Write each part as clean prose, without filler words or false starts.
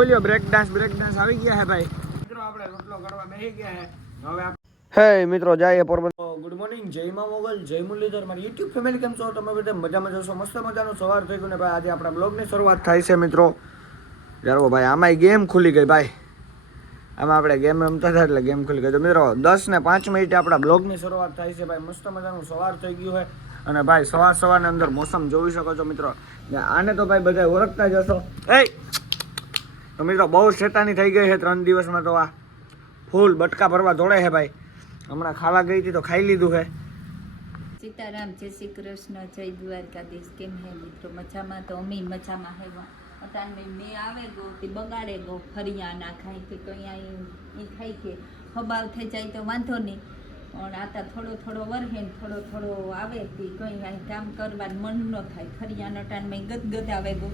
બોલ્યો break dance આવી ગયા હે ભાઈ મિત્રો, આપણે રોટલો કરવા બેસી ગયા હે હવે. હે મિત્રો, જઈએ પોરબંદર. ગુડ મોર્નિંગ, જય મા મોગલ, જય મુરલીધર. મારી યુટ્યુબ ફેમિલી કેમ છો? તમે બધા મજામાં જશો? મસ્ત મજાનું સવાર થઈ ગયું ને ભાઈ. આજે આપણા બ્લોગની શરૂઆત થાય છે મિત્રો. જારો ભાઈ, આમાં ગેમ ખુલી ગઈ ભાઈ. આમાં આપણે ગેમ રમતા હતા એટલે ગેમ ખુલી ગઈ. તો મિત્રો 10 ને 5 મિનિટે આપણા બ્લોગની શરૂઆત થાય છે ભાઈ. મસ્ત મજાનું સવાર થઈ ગયું છે અને ભાઈ સવારની અંદર મોસમ જોઈ શકો છો મિત્રો. આને તો ભાઈ બધા ઓળખતા જ હશો. તો મિત્રો બહુ શેતાની થઈ ગઈ છે 3 દિવસમાં. તો આ ફૂલ બટકા ભરવા દોડે છે ભાઈ. હમણાં ખાવા ગઈ હતી તો ખાઈ લીધું છે. સીતારામ, જય શ્રી કૃષ્ણ, જય દ્વારકાધીશ. કેમ હે મિત્રો? મજામાં? તો અમે મજામાં હે. અટાણે મેં આવે ગો તે બગાડે ગો ફરિયા ના ખાય કે કંઈ એ ખાઈ કે ખબાવ થઈ જાય તો વાંધો નહીં, પણ આતા થોડો વરહે ને થોડો આવે તે કંઈ અહીં કામ કરવાનું મન ન થાય. ફરિયાના અટાણમાં ગદગદ આવે ગો.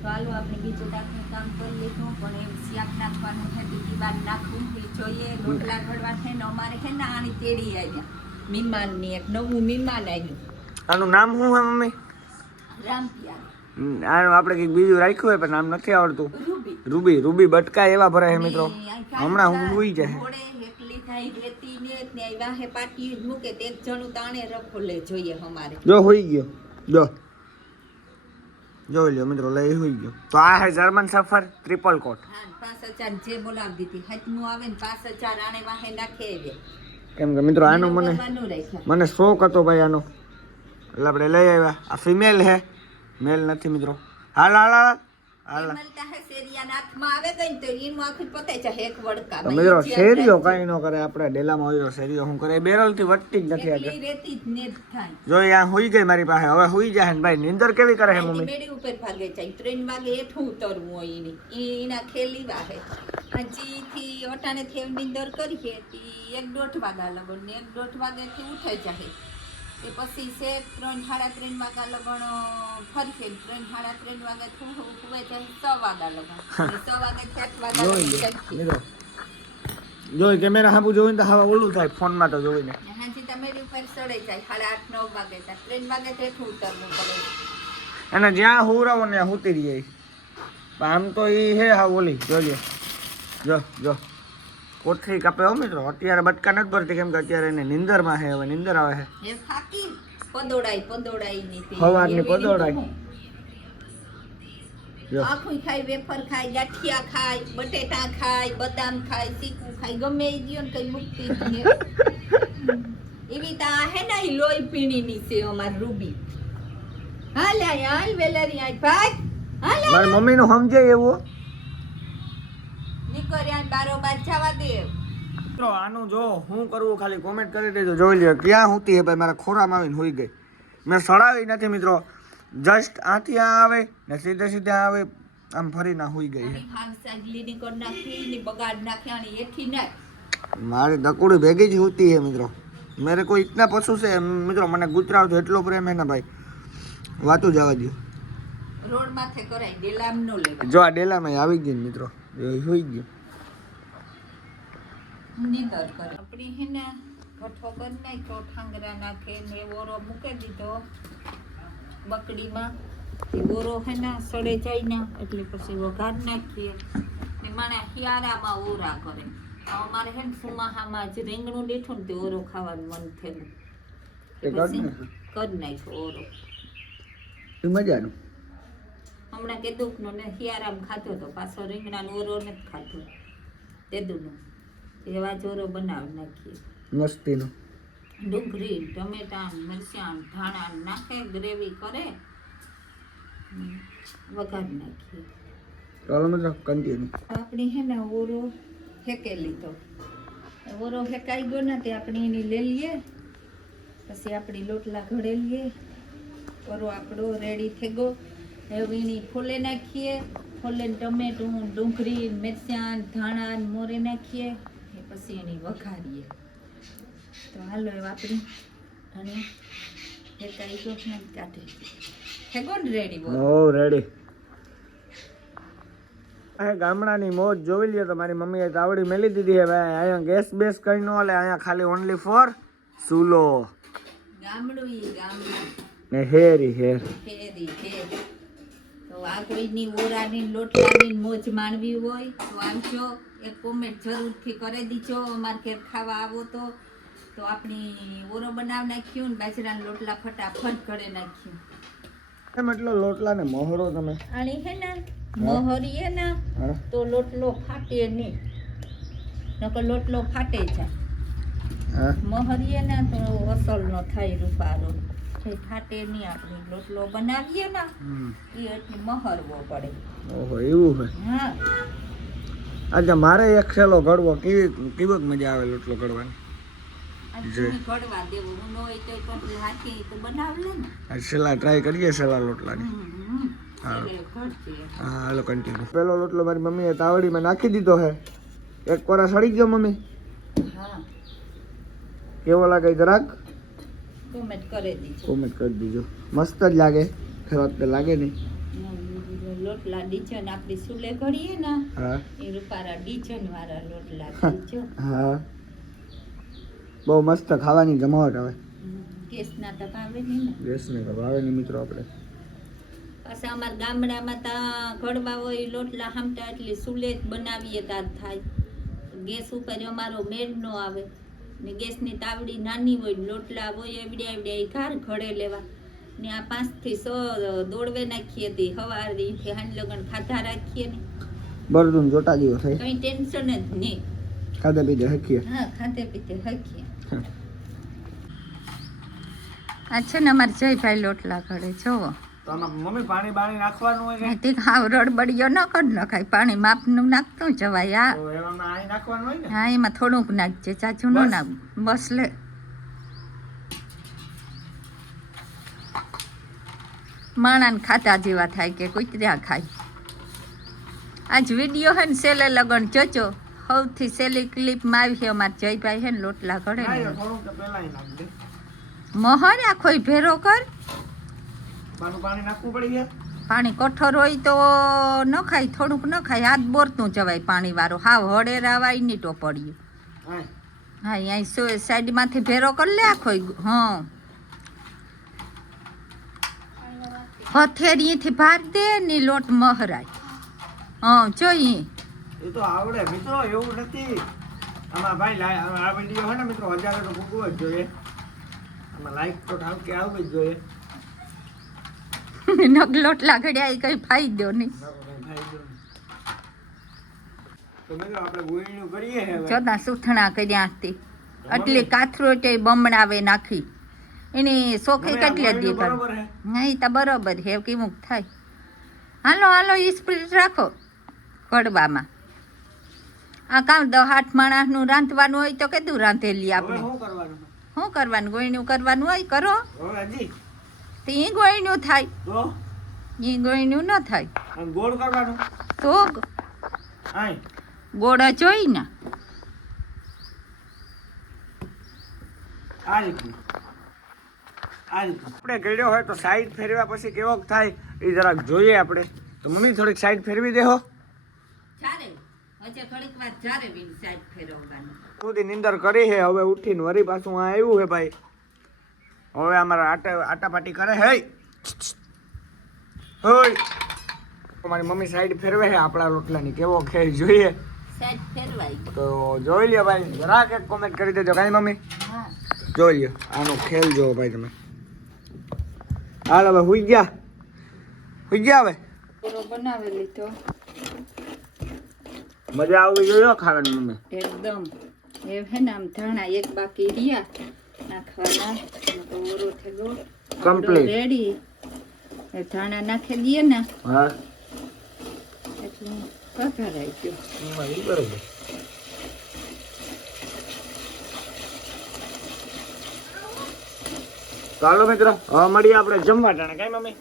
તો હાલો આપણે બીજું દાખલું કામ કરી લીધું, પણ એમ શાક નાખવાનું છે, બીજી વાર નાખવું એ જોઈએ. રોટલા ઘડવા છે ને અમારે છે ને આની તેડી આવ્યા મહેમાનની, એક નવું મહેમાન આવ્યું. આનું નામ શું છે મમ્મી? રામપિયા. આનું આપણે કંઈક બીજું રાખ્યું હોય પણ નામ નથી આવડતું. રૂબી બટકા એવા ભરાય છે મિત્રો. હમણાં હું હોઈ જાય એટલી થાય રેતી ને વાહે પાટી મૂકે તે એક જણું તાણે રખો લે જોઈએ અમારે. જો હોઈ ગયો, જોઈ લ્યો મિત્રો, લઈ હોઈ ગયો. તો આ હે જર્મન સફર ટ્રિપલ કોટ. હા, 5000 જે બોલાવી દીધી હાથનું આવે ને 5000 આણે વાહે નાખે આવે. કેમ કે મિત્રો આનો મને શોખ હતો ભાઈ આનો, એટલે આપણે લઈ આવ્યા. આ ફિમેલ હે, મેલ નથી મિત્રો. હાલ મિત્રો શેરીઓ કઈ ન કરે. આપણે ડેલામાં હોય શેરીઓ શું કરે? બેરલ થી વટતી જ નથી આગળ. જો આ હુઈ ગઈ મારી પાસે. હવે હુઈ જાય ને ભાઈ. નીંદર કેવી કરે છે મમ્મી? મેડી ઉપર ભાગે જાય. 3 વાગે એઠું ઉતરવું હોય એની એના ખેલી વાહે. હજી થી ઓટાને થી નીંદર કરી છે 1-1.5 વાગ્યા લગન ને 1-1.5 વાગે થી ઉઠે જાય. એ પછી છે 3-3:30 વાગ્યા લગન ફરશે. 3-3:30 વાગે થોડું ખુવે જાય 6 વાગ્યા લગન. 6 વાગે 7 વાગ્યા જોઈ કેમેરા હાબુ જોઈને તો હવે ઓલું થાય ફોનમાં તો જોઈને. હાજી તમે ઉપર ચડે જાય 8-9 વાગે. 3 વાગે તેઠું ઉતરવું પડે. અને જ્યાં હુરાવો ને હુતી રહી. આમ તો એ હે હા ઓલી જોજે. જો કોઠરી કાપે હો મિત્રો. અત્યારે બટકા નથી ભરતી કેમ કે અત્યારે એને નીંદરમાં છે. હવે નીંદર આવે છે. એ થાકી પદોડાઈ ની સવારની પદોડાઈ. આખું ખાય, વેફર ખાય, ગાંઠિયા ખાય, બટેટા ખાય, બદામ ખાય, ચીકુ ખાય, ગમે એ દિયો ને કઈ મુક્તિ જ એવી તા હે ને લોહી પીણી ની છે અમાર રૂબી. હાલ વેલેરી આય ભાઈ. હાલ મારી મમ્મી નું સમજે એવું. નીકળ્યા બારોબાર જવા દે. મિત્રો આનું જો હું કરવું ખાલી કોમેન્ટ કરી દેજો. જોઈ લ્યો ક્યાં હુતી હે ભાઈ. મારા ખોરામાં આવીને હોઈ ગઈ. મેં સડાવી નથી મિત્રો. જસ્ટ આથી આ આવે ને સીધે આવે આમ ફરી ના હોઈ ગઈ છે. મારી દકુડી ભેગી જ હોતી હે મિત્રો. મેરે કોઈ ઇતના પશુ છે મિત્રો. મને ગુજરાત એટલો પ્રેમ હે ને ભાઈ, વાતું જવા દો. રોડ માથે કરાય ડેલામ નો લેવા. જો આ ડેલામાં આવી ગઈ મિત્રો. હોઈ ગયો. નીંદર કરે આપણી હે ને કઠો કર નાખ્યો. ઠાંગરા નાખે ને ઓરો મૂકી દીધો બકડીમાં. ઓરો હે ને સડે જાય ને એટલે પછી વઘાર નાખીએ. ને મને હિયારામાં ઓરા કરે. અમારે હે ને સુમાહામાં જ રીંગણું દીઠું ને તે ઓરો ખાવાનું મન થયું. પછી કરી નાખ્યો ઓરો. મજાનું. હમણાં કેદુકનો ને હિયારામ ખાતો તો પાછો રીંગણાનો ઓરો નથી ખાતો. તેદુનો એવા ચોરો બનાવી નાખીએ મસ્તીનો. ડુંગળી, ટમેટા, મરચાં, ધાણા નાખે, ગ્રેવી કરે, વઘાર નાખીએ. ચાલો મિત્રો કન્ટિન્યુ. આપણે હે ને ઓરો ફેંકે લીધો. ઓરો ફેંકાઈ ગયો ને તે આપણે એની લઈ લઈએ. પછી આપણી લોટલા ઘડે લઈએ. ઓરો આપણો રેડી થઈ ગયો. હવે એની ફોલે નાખીએ. ફોલે ટમેટું, ડુંગળી, મરચાં, ધાણા, મોરે નાખીએ. પછી એની વઘારીએ. તો હાલો એ આપણી અને ફેંકાઈ ગયો ને કાઢી ફેંકો ને રેડી. રેડી. ગામડાની મોજ જોઈ લ્યો તો મારી મમ્મીએ તાવડી મેલી દીધી હે ભાઈ. અહીંયા ગેસ બેસ કઈ ન હાલે. અહીંયા ખાલી ઓનલી ફોર ચૂલો. ગામડું ને હેરી. તો આ કોઈની ઓરાની લોટલાની મોજ માણવી હોય તો આવજો, એક કોમેન્ટ જરૂરથી કરી દીજો. અમારે ઘેર ખાવા આવો તો આપણી ઓરો બનાવી નાખ્યું ને બાજરાના લોટલા ફટાફટ ઘરે નાખ્યું. એમ એટલો લોટલા ને મોહરો તમે આણી હે ને મોહરીએ ને તો લોટલો ફાટે નહીં, નકર લોટલો ફાટે જાય. મોહરીએ ને તો અસલ નો થાય રૂપારો, ફાટે નહીં. આપણે લોટલો બનાવીએ ને એ એટલી મહરવો પડે. ઓહો એવું છે. હા આજે મારે એક સેલો ઘડવો કેવી મજા આવે લોટલો ઘડવાની. ઘડવા દેવું ન હોય તો પણ હાથી તો બનાવલે ને. સેલા ટ્રાય કરીએ સેલા લોટલાની. હા હાલો કન્ટિન્યુ. પેલો લોટલો મારી મમ્મીએ તાવડીમાં નાખી દીધો છે. એક કોરા સડી ગયો મમ્મી. હા કેવો લાગે જરાક કોમેન્ટ કરી દીજો. કોમેન્ટ કરી દીજો. મસ્ત જ લાગે, ખરાબ તો લાગે નહીં. લોટલા ડીચન આપણી સુલે ઘડીએ ને હા એ રૂપારા ડીચન વાળા લોટલા ડીચો. હા બહુ મસ્ત ખાવાની જમાવટ આવે. ગેસના તો ભાવે નહીં ને. ગેસને તો ભાવે નહીં મિત્રો. આપણે પાછા અમારા ગામડામાં ત્યાં ઘડવા હોય લોટલા હામટા એટલે સુલે જ બનાવીએ ત્યાં થાય. ગેસ ઉપર અમારો મેળ ન આવે ને ગેસની તાવડી નાની હોય, લોટલા હોય એવડે એવડે ઘાર ઘડે લેવા ને આ 5 થી 6 દોડવે નાખીએ હતી. સવારથી હાંજ લગન ખાધા રાખીએ ને બરદુન જોટા જેવો થાય, કઈ ટેન્શન જ નહીં. ખાધે પીધે હકીએ. હા ખાધે પીધે હકીએ. આ છે ને અમારે જયભાઈ લોટલા ઘડે જોવો. તો આમાં મમ્મી પાણી બાણી નાખવાનું હોય કે તે હાવ રડબડિયો ન કર નખાય, પાણી માપનું નાખતું જવાય. આ તો એમાં આઈ નાખવાનું હોય ને. હા એમાં થોડુંક નાખજે, ચાચું ન નાખ. બસ લે. માણાને ખાતા જેવા થાય કે કુતર્યા ખાય. આજ વિડીયો હે ને સેલે લગન જોજો. સૌથી સેલી ક્લિપમાં આવી છે અમારે જયભાઈ હે ને લોટલા ઘડે ને થોડુંક તો પહેલા નાખ દે. મોહર આખોય ભેરો કર. પાણી નાખવું પડી ગયા. પાણી કઠોર હોય તો ન ખાય, થોડુંક ન ખાય. હાથ બોરતું જવાય પાણી વાળું. હાવ હળે રાવાય નહીં ટોપડ્યું. હા અહીં સાઈડમાંથી ભેરો કરી લે આખો. હા હથેળીથી ભાર દે ને લોટ મહરાય. હા જોઈએ એ તો આવડે મિત્રો, એવું નથી. આમાં ભાઈ આ વિડીયો હોય ને મિત્રો 1000 તો ભૂગવો જ જોઈએ. આમાં લાઈક તો ઠાવ કે આવવી જ જોઈએ. નગ લોટલા ઘડ્યા એ કઈ ફાયદો નહીં. તો મિત્રો આપણે ગુઈણું કરીએ હવે. જોતા સુથણા કર્યા હતી એટલે કાથરોટે બમણાવે નાખી. એની સોખી કેટલી હતી બરોબર હે. નહીં તો બરોબર હે કેવું થાય. હાલો હાલો ઈ સ્પીડ રાખો કડવામાં. આ કામ 10-8 માણસનું રાંધવાનું હોય તો કીધું રાંધેલી હવે આપણે. શું કરવાનું? શું કરવાનું? ગોયણું કરવાનું હોય કરો હવે હજી તો ઈ ગોયણું થાય, તો ઈ ગોયણું ન થાય. આમ ગોળ કરવાનું. તો આય ગોળ જોઈ ને આ રીતનું આપણે ગળ્યો હોય તો સાઈડ ફેરવ્યા પછી કેવો થાય એ જરાક જોઈએ આપણે. તો મમ્મી થોડીક સાઈડ ફેરવી દેહો. ચારે હજે ઘડીક વાર ચારે બી સાઈડ ફેરવવાનું. સુધી નિંદર કરી છે, હવે ઉઠીને વરી પાછું આ આવ્યું છે ભાઈ. હવે અમારા આટાપાટી કરે હે. હોય મારી મમ્મી સાઈડ ફેરવે છે આપણા રોટલાની. કેવો ખેલ જોઈએ સાઈડ ફેરવાય. તો જોઈ લ્યો ભાઈ. જરાક એક કોમેન્ટ કરી દેજો કાંઈ મમ્મી. હા જોઈ લ્યો આનો ખેલ જોવો ભાઈ તમે. હાલ હવે હુઈ ગયા હવે. પૂરો બનાવેલી તો મજા આવવી જોઈએ ખાવાની મમ્મી. એકદમ એ હે ને આમ ધાણા એક બાકી રહ્યા નાખવાના. તો ઓરો થેલો Complete. રેડી. એ ધાણા નાખી દઈએ ને હા એટલે કકરાઈ ગયો. બરોબર. તો હાલો મિત્રો હવે મળીએ આપણે જમવા ટાણે. કાંઈ મમ્મી?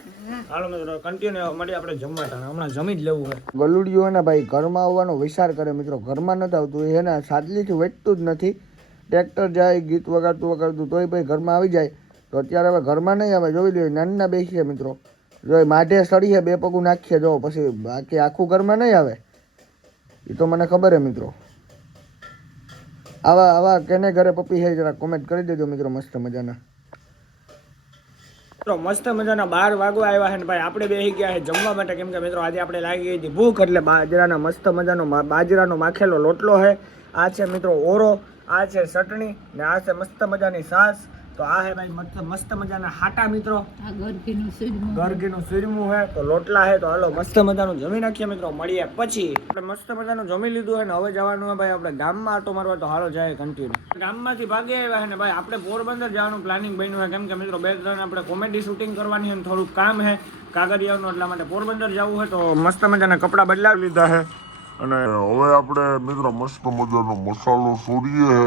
હાલો મિત્રો કન્ટિન્યુ મળીએ આપણે જમવા ટાણે. હમણાં જમી જ લેવું હોય. ગલુડિયું હે ને ભાઈ ઘરમાં આવવાનો વિચાર કરે મિત્રો, ઘરમાં નથી આવતું. એ ને સાદલીથી વેચતું જ નથી. ટ્રેક્ટર જાય ગીત વગાડતું તોય ભાઈ ઘરમાં આવી જાય. તો અત્યારે હવે ઘરમાં નહીં આવે. જોઈ લ્યો નાના બેસીએ મિત્રો. જો માઢે સડીએ 2 પગું નાખીએ જો પછી બાકી આખું ઘરમાં નહીં આવે. એ તો મને ખબર હે મિત્રો. આવા કેને ઘરે પપ્પી છે જરા કોમેન્ટ કરી દેજો મિત્રો મસ્ત મજાના. મિત્રો મસ્ત મજાના 12 વાગવા આવ્યા છે ને ભાઈ આપણે બેસી ગયા છે જમવા માટે, કેમ કે મિત્રો આજે આપણે લાગી ગઈ હતી ભૂખ, એટલે બાજરાના મસ્ત મજાનો બાજરાનો માખેલો લોટલો છે. આ છે મિત્રો ઓરો, આ છે ચટણી ને આ છે મસ્ત મજાની છાશ. તો આ હે ભાઈ મસ્ત મજાના હાટા મિત્રો, આ ગરગીનું સુરમું છે. તો લોટલા છે. તો હાલો મસ્ત મજાનું જમી નાખીએ મિત્રો, મળીએ પછી. આપણે મસ્ત મજાનું જમી લીધું છે ને હવે જવાનું છે ભાઈ આપણે ગામમાં આટો મારવા. તો હાલો જાય કન્ટિન્યુ. ગામમાંથી ભાગી આવ્યા છે ને ભાઈ આપણે પોરબંદર જવાનું પ્લાનિંગ બન્યું છે, કેમ કે મિત્રો 2-3 આપણે કોમેડી શૂટિંગ કરવાની છે ને થોડુંક કામ છે કાગળિયાનું, એટલા માટે પોરબંદર જવું છે. તો મસ્ત મજાના કપડાં બદલાવી લીધા છે અને હવે આપણે મિત્રો મસ્ત મજાનો મસાલો સોરીએ,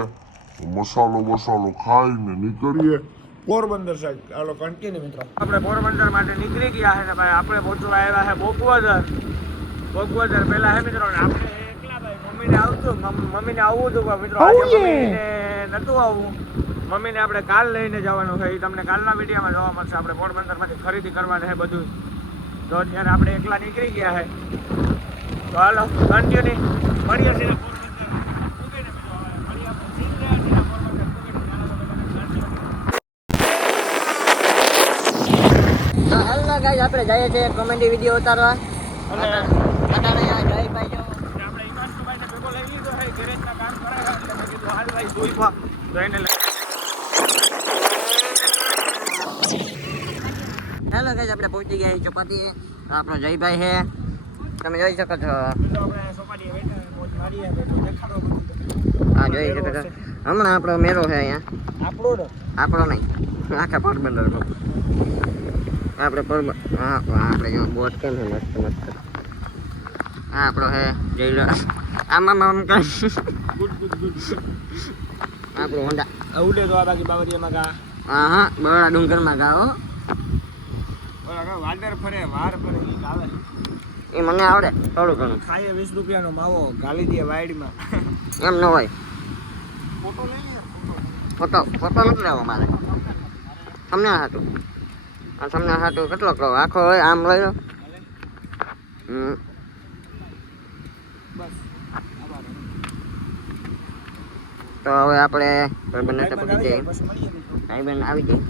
મસાલો ખાઈને નીકળીએ પોરબંદર સાઈડ. હાલો કન્ટિન્યુ મિત્રો. આપણે પોરબંદર માટે નીકળી ગયા છે ને ભાઈ આપણે પહોંચવા આવ્યા છે બોગવદર પહેલા હે મિત્રો. આપણે એકલા ભાઈ મમ્મીને આવતું હતું મિત્રો, આજે મમ્મીને નતું આવવું. મમ્મીને આપણે કાલ લઈને જવાનું છે, એ તમને કાલના વિડીયોમાં જોવા મળશે. આપણે પોરબંદરમાંથી ખરીદી કરવાની છે બધું. તો અત્યારે આપણે એકલા નીકળી ગયા છે. તો હાલો કન્ટિન્યુ મળીએ છીએ. આપણે જઈએ છીએ કોમેડી વિડીયો ઉતારવા અને અત્યારે જયભાઈ જો આપણે ઈમાનભાઈને ભેગો લઈ લીધો છે, ગેરેજના કામ કરાવ્યા એટલે મેં કીધું હાલ ભાઈ જોઈવા તો એને હેલો ગાઈસ, આપણે પહોંચી ગયા ચોપાટી. આપણો જયભાઈ છે, તમે જોઈ શકો છો. આપણે સોપાટીએ બેઠા મોજ મારીએ બેઠો દેખાડો બધું. હા, જોઈ શકો છો. હમણાં આપણો મેળો છે અહીંયા. આપણો નહીં, આખા પોરબંદર. આપણે આપણે જો બોટ કેમ છે મસ્ત મસ્ત. હા આપણો હે જઈલો આમાં આપણું હોન્ડા ઉડે તો આ બાકી બાવરિયામાં ગા. હા બરોડા ડુંગરમાં ગાઓ. વાડર ફરે વાર ફરે ઈ આવે. એ મને આવડે થોડું ઘણું. ખાઈએ 20 રૂપિયાનો માવો ગાલી દે વાઈડમાં. એમ ન હોય. ફોટો લઈ લે. ફોટો નથી લેવો મારે. તમને હાટું તમને હાટું કેટલો કહો આખો હોય આમ લઈ લો. તો હવે આપણે ભાઈબંધ પહોંચી જઈએ. ભાઈબંધ આવી જાય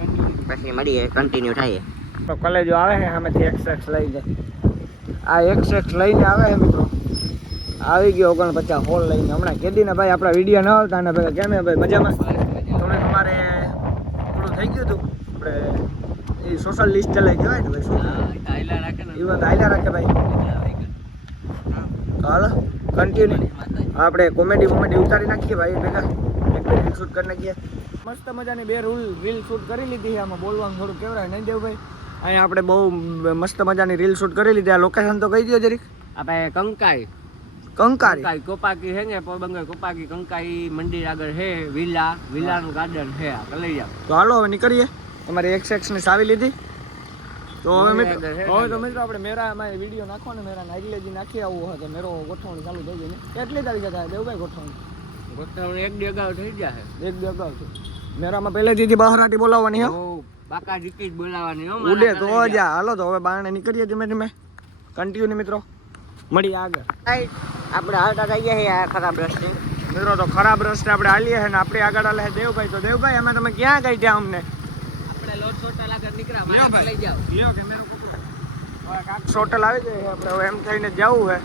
પછી મળીએ, કન્ટિન્યુ થાય. તો કોલેજો આવે છે સામેથી XX લઈ જાય. આ XX લઈને આવે છે મિત્રો. આવી ગયો 49 હોલ લઈને. હમણાં કેદીના ભાઈ આપણા વિડીયો ન આવતા અને ભાઈ કેમ ભાઈ મજામાં? થોડું તમારે થોડું થઈ ગયું હતું. આપણે એ સોશિયલ લિસ્ટ ચલાવી કહેવાય ને ભાઈ, શું હાઈલા રાખે ભાઈ. તો હાલો કન્ટિન્યુ આપણે કોમેડી ઉતારી નાખીએ ભાઈ ભેગા. એક રીલ શૂટ કરી નાખીએ. મસ્ત મજાની 2 રીલ શૂટ કરી લીધી છે. આમાં બોલવાનું થોડું કેવરાય નહીં દેવભાઈ. અહીંયા આપણે બહુ મસ્ત મજાની રીલ શૂટ કરી લીધી. આ લોકેશન તો કહી દો જરીક. આપણે કંકારી કોપાકી છે ને, પોરબંદર કોપાકી કંકારી મંદિર આગળ છે વિલાનું ગાર્ડન છે. લઈ જાઓ. તો હાલો હવે નીકળીએ. તમારી XX ની સાવી લીધી. તો હવે મિત્રો આપણે મેરામાં વિડીયો નાખો ને, મેરા નાગલેજી નાખી આવવું હોય તો મેરો ગોઠવણી ચાલુ થઈ ગઈ ને. કેટલી તારીખે થાય દેવભાઈ ગોઠવણી? 1 દી અગાઉ થઈ જશે. 1 દી અગાઉ છે. મેરામાં પહેલેથી બહારાટી બોલાવવાની હે. બાકા જીકી જ બોલાવવાની હો. ઉડે તો જા. હાલો તો હવે બારણે નીકળીએ ધીમે ધીમે. કન્ટિન્યુ મિત્રો, મળીએ આગળ. આપણે હાલતા થઈ ગયા છે આ ખરાબ રસ્તે. મિત્રો તો ખરાબ રસ્તે આપણે હાલીએ છે ને આપણે આગળ હાલે દેવભાઈ. તો દેવભાઈ અમે તમે ક્યાં કઈ ત્યાં અમને? આપણે લોટ સોટલ આગળ નીકળ્યા લઈ જાઓ. લ્યો કેમેરો પકડો. હવે કાક સોટલ આવી ગઈ છે. આપણે હવે એમ થઈને જવું છે.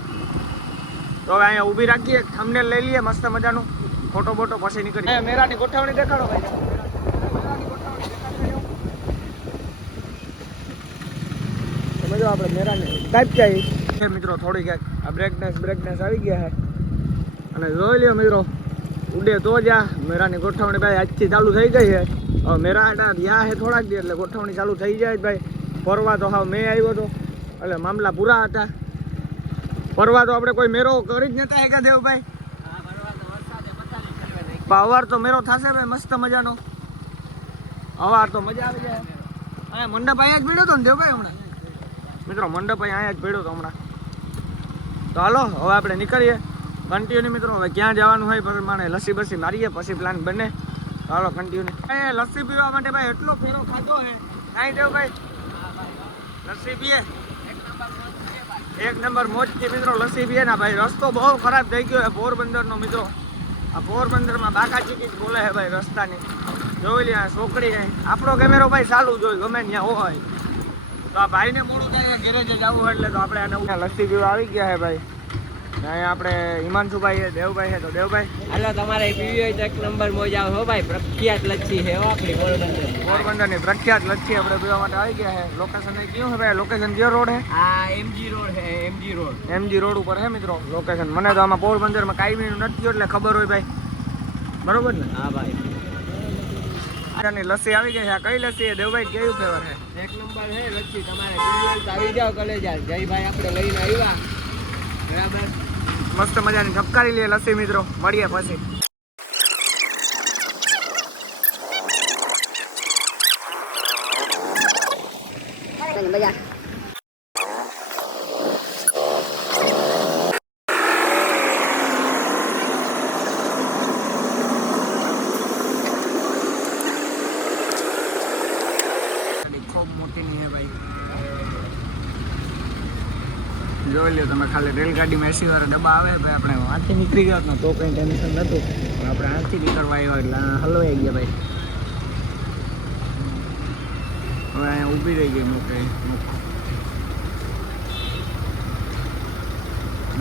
તો હવે અહીંયા ઊભી રાખીએ, થંબનેલ લઈ લઈએ મસ્ત મજાનું, ફોટો બોટો પછી નીકળીએ. મેરાની ગોઠવણી દેખાડો ભાઈ. સમજો આપણે મેરાની ટાઈપ ક્યાં મિત્રો થોડી ક્યાંક આ બ્રેકનેસ આવી ગયા છે. અને જોઈ લ્યો મિત્રો, ઉડે તો જા. મેરાની ગોઠવણી ભાઈ આજથી ચાલુ થઈ ગઈ છે. હવે મેરા યા છે થોડાક દી એટલે ગોઠવણી ચાલુ થઈ જાય ભાઈ. ફરવા તો હાવ મેં આવ્યો હતો એટલે મામલા પૂરા હતા. ફરવા તો આપણે કોઈ મેરો કરી જ નતા હેગા દેવભાઈ. અવાર તો મેરો થશે ભાઈ મસ્ત મજાનો. અવાર તો મજા આવી જાય. અહીંયા મંડપ અહીંયા જ ભીડ્યો હતો ને દેવભાઈ હમણાં. મિત્રો મંડપ અહીંયા જ ભીડ્યો હતો હમણાં. તો હાલો હવે આપણે નીકળીએ કન્ટિન્યુ મિત્રો. હવે ક્યાં જવાનું હોય પ્રમાણે લસ્સી બસ્સી મારીએ પછી પ્લાન બને. હાલો કન્ટિન્યુ. એ લસ્સી પીવા માટે ભાઈ એટલો ફેરો ખાધો હે. અહીં દેવભાઈ લસ્સી પીએ 1 નંબર મોજથી મિત્રો લસ્સી પીએ ને ભાઈ. રસ્તો બહુ ખરાબ થઈ ગયો છે પોરબંદરનો મિત્રો. આ પોરબંદરમાં બાકા ચીકી જ બોલે છે ભાઈ રસ્તાની. જોઈ લે છોકરી આપણો કેમેરો ભાઈ ચાલુ જ હોય ગમે ત્યાં હોય. તો આ ભાઈને મોડું થાય ઘરે જ જવું એટલે તો આપણે આને લસ્સી પીવા આવી ગયા છે ભાઈ. ને અહીંયા આપણે હિમાંશુભાઈ છે, દેવભાઈ છે. તો દેવભાઈ હાલો તમારે પીવી હોય તો એક નંબર મોજા હો ભાઈ, પ્રખ્યાત લચ્છી છે હો આપણી પોરબંદરની પ્રખ્યાત લચ્છી આપણે પીવા માટે આવી ગયા છે. લોકેશન કયું છે ભાઈ? લોકેશન કયો રોડ છે? આ એમજી રોડ છે, એમજી રોડ. એમજી રોડ ઉપર છે મિત્રો લોકેશન. મને તો આમાં પોરબંદરમાં કાયમીનું નથી એટલે ખબર હોય ભાઈ, બરોબર ને? હા ભાઈ, આની લસ્સી આવી ગઈ છે. આ કઈ લસ્સી છે દેવભાઈ? કેવું ફ્લેવર છે? એક નંબર છે લચ્છી. તમારે પીવી હોય તો આવી જાઓ કલેજા. જયભાઈ આપણે લઈને આવ્યા બરાબર. મસ્ત મજાની ઝપકારી લે લસ્સી મિત્રો. મળીએ પછી. ખૂબ મોટી નહીં હે ભાઈ. જોઈ લો તમે ખાલી રેલગાડીમાં એસી વાળા ડબ્બા આવે ભાઈ. આપણે આથી નીકળી ગયા ને તો કંઈ ટેન્શન નહોતું, પણ આપણે આથી નીકળવા આવ્યા એટલે હલવાઈ ગયા ભાઈ. હવે અહીંયા ઊભી રહી ગઈ મોટી.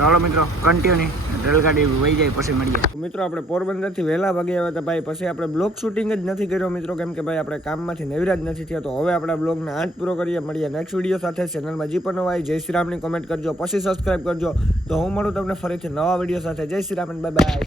ચાલો મિત્રો કન્ટિન્યુ, રેલગાડી વહી જાય પછી મળીએ. મિત્રો આપણે પોરબંદરથી વહેલા વાગે આવ્યા હતા ભાઈ. પછી આપણે બ્લોગ શૂટિંગ જ નથી કર્યો મિત્રો, કેમ કે ભાઈ આપણે કામમાંથી નવરા જ નથી થયા. તો હવે આપણે બ્લોગને આજ પૂરો કરીએ. મળીએ નેક્સ્ટ વિડીયો સાથે. ચેનલમાં જે પણ નવા જય શ્રી રામની કોમેન્ટ કરજો, પછી સબસ્ક્રાઈબ કરજો. તો હું મળું તમને ફરીથી નવા વિડીયો સાથે. જય શ્રી રામ, બાય બાય.